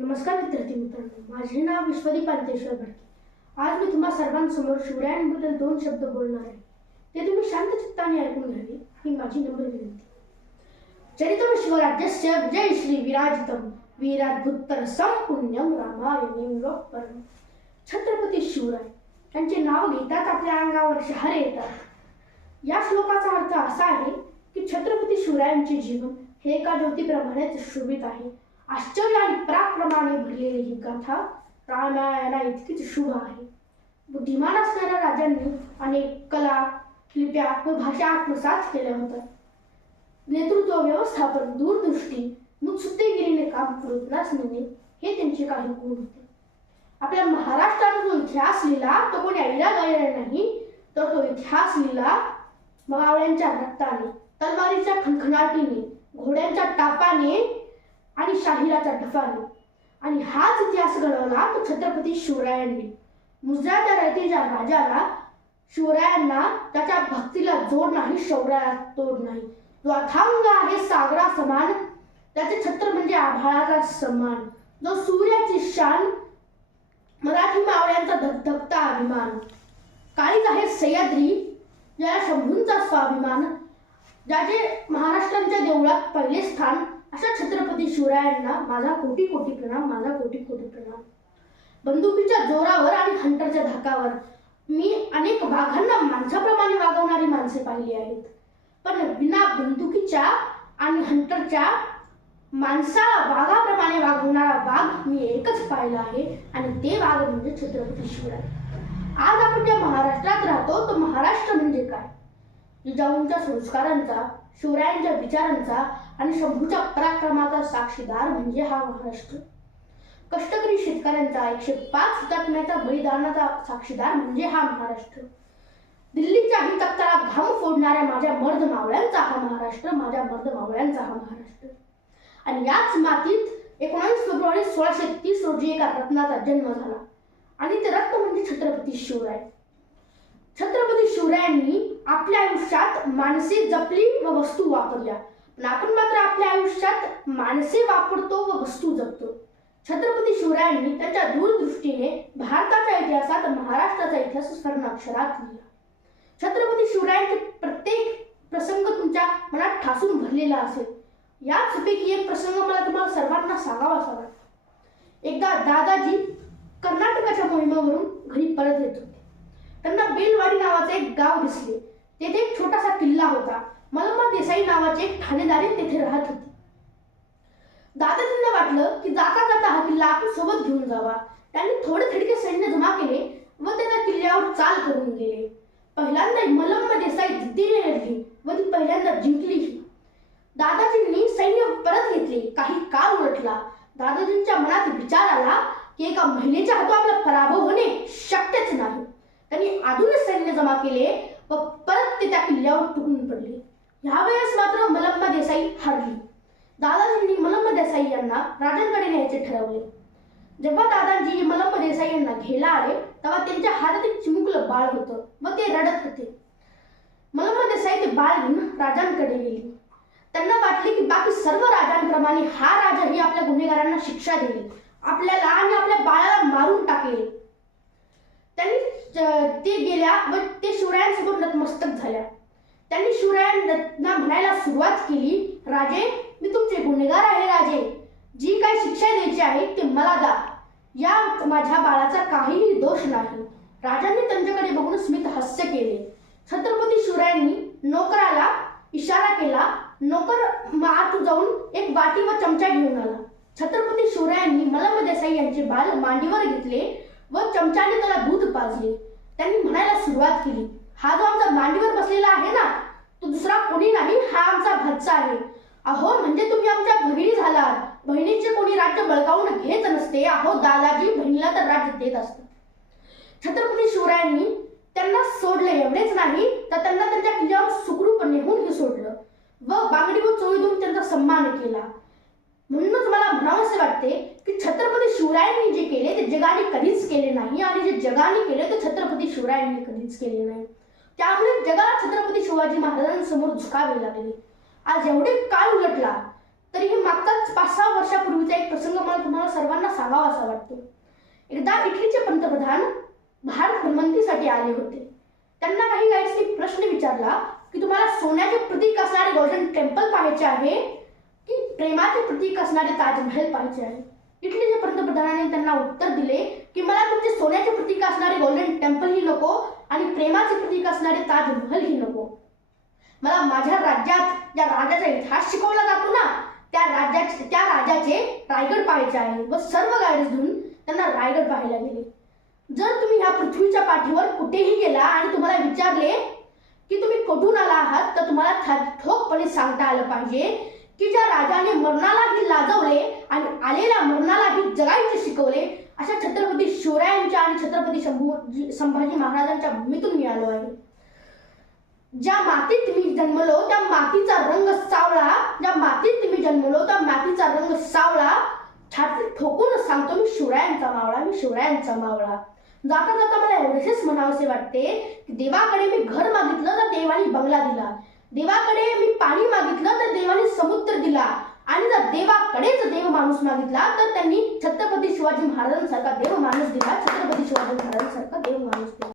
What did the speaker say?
नमस्कार विद्यार्थी मित्रांनो. माझे नाव विश्वदीप पांतेश्वर भडके. आज मी तुम्हा सर्वांसमोर शिवरायांबद्दल दोन शब्द बोलणार आहे. ते तुम्ही शांत चित्ताने ऐकून घ्यावे ही माझी नम्र विनंती. चरित्र शिवराज्यस्य विजय श्री विराजितम वीराद्भुत्तर संपुण्यम लोक परम छत्रपती शिवराय त्यांचे नाव घेतात आपल्या अंगावर शहारे येतात. या श्लोकाचा अर्थ असा आहे की छत्रपती शिवरायांचे जीवन हे एका ज्योतीप्रमाणेच शोभित आहे. आश्चर्य आणि पराक्रमाने भरलेली ही कथा रामायणा इतकीच शुभ आहे. बुद्धिमान असणाऱ्या राजांनी अनेक कला लिप्या व भाषा आत्मसात केल्या होत्या. नेतृत्व व्यवस्थापन दूरदृष्टी मुत्सुद्देगिरीने काम करत नसणे हे त्यांचे काही गुण होते. आपल्या महाराष्ट्राचा जो इतिहास लिहिला तो कोणी आईला गायला नाही तर तो इतिहास लिहिला मावळ्यांच्या रक्ताने तलवारीच्या खणखणाटीने घोड्यांच्या टापाने आणि शाहिराचा डफाने आणि हाच इतिहास घडवला तो छत्रपती शिवरायांनी. मुजऱ्याच्या रयतेच्या राजाला शिवरायांना त्याच्या भक्तीला जोड नाही शौर्याला तोड नाही. जो अथांग आहे सागरा समान त्याचे छत्र म्हणजे आभाळाचा समान. जो सूर्याची शान मराठी मावळ्यांचा धगधगता अभिमान. काळीच आहे सह्याद्री ज्याला शंभूंचा स्वाभिमान. ज्याचे महाराष्ट्रांच्या देवळात पहिले स्थान अशा छत्रपती शिवरायांना माझा कोटी कोटी प्रणाम माझा कोटी कोटी प्रणाम. बंदुकीच्या जोरावर आणि हंटरच्या धाकावर मी अनेक वाघांना माणसाप्रमाणे वागवणारी माणसे पाहिली आहेत. पण विना बंदुकीच्या आणि हंटरच्या माणसाला वाघाप्रमाणे वागवणारा वाघ मी एकच पाहिला आहे आणि ते वाघ म्हणजे छत्रपती शिवराय. आज आपण ज्या महाराष्ट्रात राहतो तो महाराष्ट्र म्हणजे काय? जिजाऊंच्या संस्कारांचा शिवरायांच्या विचारांचा आणि शंभूच्या पराक्रमाचा साक्षीदार म्हणजे हा महाराष्ट्र. कष्टकरी शेतकऱ्यांचा एकशे पाच हुतात्म्याचा बलिदानाचा साक्षीदार म्हणजे हा महाराष्ट्र. दिल्लीच्या ही घाम फोडणाऱ्या माझ्या मर्द मावळ्यांचा हा महाराष्ट्र माझ्या मर्द मावळ्यांचा हा महाराष्ट्र. आणि याच मातीत एकोणावीस फेब्रुवारी सोळाशे तीस रोजी एका रत्नाचा जन्म झाला. आणि ते रत्न म्हणजे छत्रपती शिवराय. छत्रपती शिवरायांनी आपल्या आयुष्यात माणसे जपली व वस्तू वापरल्या. पण आपण मात्र आपल्या आयुष्यात माणसे वापरतो व वस्तू जपतो. छत्रपती शिवरायांनी त्यांच्या दूरदृष्टीने भारताच्या इतिहासात महाराष्ट्राचा इतिहास स्वर्णाक्षरात लिहिला. छत्रपती शिवरायांचे प्रत्येक प्रसंग तुमच्या मनात ठासून भरलेला असेल. याचपैकी एक प्रसंग मला तुम्हाला सर्वांना सांगावासा वाटतो. एकदा दादाजी कर्नाटकाच्या मोहिमेवरून घरी परत येत होते. त्यांना बेलवाडी नावाचे एक गाव दिसले. तेथे एक छोटासा किल्ला होता. मलम्मा देसाई नावाचे एक ठाणेदारी तेथे राहत होते. दादाजींना वाटलं की जाता जाता हा किल्ला आपण सोबत घेऊन जावा. त्यांनी थोडे थडके सैन्य जमा केले व ते किल्ल्यावर चाल करून गेले पहिल्यांदा मलम्म देसाई जिद्दीने लढली व ती पहिल्यांदा जिंकली दादाजींनी सैन्य परत घेतले. काही काळ उलटला. दादाजींच्या मनात विचार आला की एका महिलेच्या हातून आपला पराभव होणे शक्यच नाही. त्यांनी अजूनच सैन्य जमा केले व परत ते त्या किल्ल्यावर तुटून पडले. यावेळेस मात्र मलम्मा देसाई हरली. दादाजींनी मलम्मा देसाई यांना राजांकडे न्यायचे ठरवले. जेव्हा दादाजी मलम्मा देसाई यांना घ्यायला आले तेव्हा त्यांच्या हातात एक चिमुकलं बाळ होतं व ते रडत होते. मलम्मा देसाई ते बाळ घेऊन राजांकडे गेली. त्यांना वाटले की बाकी सर्व राजांप्रमाणे हा राजाही आपल्या गुन्हेगारांना शिक्षा देईल. आपल्याला आणि आपल्या बाळाला मारून टाकेल. त्यांनी ते गेल्या व ते शिवरायांसोबत नतमस्तक झाल्या. त्यांनी शिवरायांना म्हणायला सुरुवात केली राजे मी तुमचे गुन्हेगार आहे राजे. जी काही शिक्षा द्यायची आहे ते मला द्या. या माझ्या बाळाचा काहीही दोष नाही. राजांनी त्यांच्याकडे बघून स्मित हास्य केले. छत्रपती शिवरायांनी नोकराला इशारा केला नोकर आत जाऊन एक वाटी व चमचा घेऊन आला. छत्रपती शिवरायांनी मलम देसाई यांचे बाल मांडीवर घेतले व चमच्याने त्याला दूध पाजले. त्यांनी म्हणायला सुरुवात केली हा जो आमचा मांडीवर बसलेला आहे ना तो दुसरा कोणी नाही हा आमचा भाचा आहे. अहो म्हणजे तुम्ही आमच्या भगिनी झालात. बहिणीचे कोणी राज्य बळकावून घेत नसते. अहो दादाजी बहिणीला तर राज्य देत असतात छत्रपती शिवरायांनी त्यांना सोडले एवढेच नाही तर त्यांना त्यांच्या किल्ल्यावर सुखरूप नेहूनही सोडलं. व बांगडी व चोळी देऊन त्यांचा सन्मान केला. म्हणूनच मला म्हणावंसे वाटते की छत्रपती शिवरायांनी जे केले ते जगाने कधीच केले नाही आणि जे जगाने केले ते छत्रपती शिवरायांनी कधीच केले नाही. त्यामुळे जगाला छत्रपती शिवाजी महाराजांसमोर झुकावे लागले. आज एवढे काळ उलटला तरी हे मागताच पाच सहा वर्षापूर्वीचा एक प्रसंग मला तुम्हाला सर्वांना सांगावा असा वाटतो. एकदा इटलीचे पंतप्रधान भारत भ्रमंतीसाठी आले होते. त्यांना काही गाईड्सनी प्रश्न विचारला की तुम्हाला सोन्याचे प्रतीक असणारे गोल्डन टेम्पल पाहायचे आहे? प्रेमाचे प्रतीक असणारे ताजमहल पाहायचे आहे. इटलीच्या पंतप्रधानांनी त्यांना उत्तर दिले की मला तुमचे सोन्याचे प्रतीक असणारे गोल्डन टेम्पल ही नको आणि प्रेमाचे प्रतीक असणारे ताजमहल ही नको. मला माझ्या राज्यात ज्या राजाचा इतिहास शिकवला जातो ना त्या राज्याचे त्या राजाचे रायगड पाहायचे आहे व सर्व गाईड्स घेऊन त्यांना रायगड पाहायला गेले. जर तुम्ही ह्या पृथ्वीच्या पाठीवर कुठेही गेला आणि तुम्हाला विचारले की तुम्ही कुठून आला आहात तर तुम्हाला ठोकपणे सांगता आलं पाहिजे की ज्या राजाने मरणालाही लाजवले आणि आलेल्या मरणालाही जगायचे शिकवले अशा छत्रपती शिवरायांच्या आणि छत्रपती शंभू संभाजी महाराजांच्या भूमीतून मिळालो आहे. ज्या मातीत मी जन्मलो त्या मातीचा रंग सावळा ज्या मातीत मी जन्मलो त्या मातीचा रंग सावळा. छाती ठोकून सांगतो मी शिवरायांचा मावळा मी शिवरायांचा मावळा. जाता जाता मला एवढेच म्हणावेसे वाटते की देवाकडे मी घर मागितलं तर देवाने बंगला देवाकडे मी पाणी मागितलं तर देवाने समुद्र दिला. आणि जर देवाकडेच देव माणूस मागितला तर त्यांनी छत्रपती शिवाजी महाराजांसारखा देव माणूस दिला. छत्रपती शिवाजी महाराजांसारखा देव माणूस दिला.